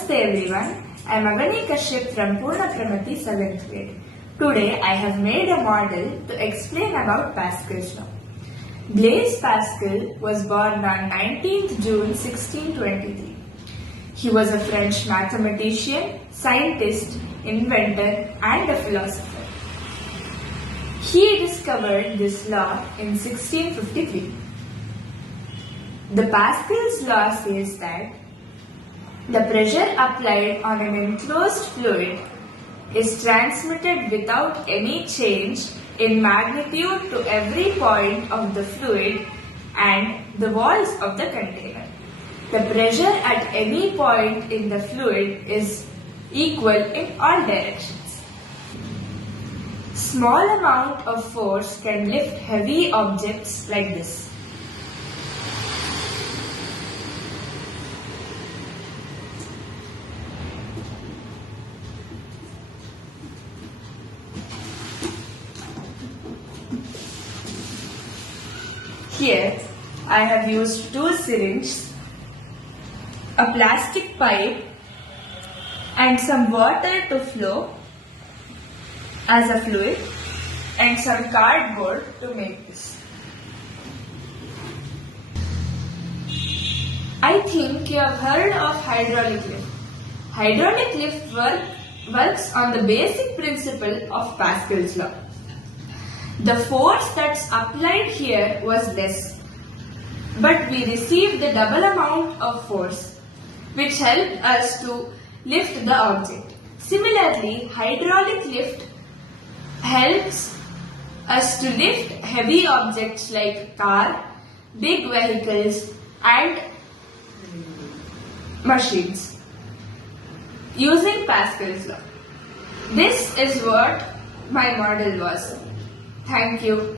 Namaste everyone, I am Agani Kashyap from Purna Pramati 7th grade. Today I have made a model to explain about Pascal's law. Blaise Pascal was born on 19th June 1623. He was a French mathematician, scientist, inventor and a philosopher. He discovered this law in 1653. The Pascal's law says that the pressure applied on an enclosed fluid is transmitted without any change in magnitude to every point of the fluid and the walls of the container. The pressure at any point in the fluid is equal in all directions. Small amount of force can lift heavy objects like this. Here, I have used two syringes, a plastic pipe and some water to flow as a fluid and some cardboard to make this. I think you have heard of hydraulic lift. Hydraulic lift works on the basic principle of Pascal's law. The force that's applied here was less, but we received the double amount of force, which helped us to lift the object. Similarly, hydraulic lift helps us to lift heavy objects like car, big vehicles and machines using Pascal's law. This is what my model was. Thank you.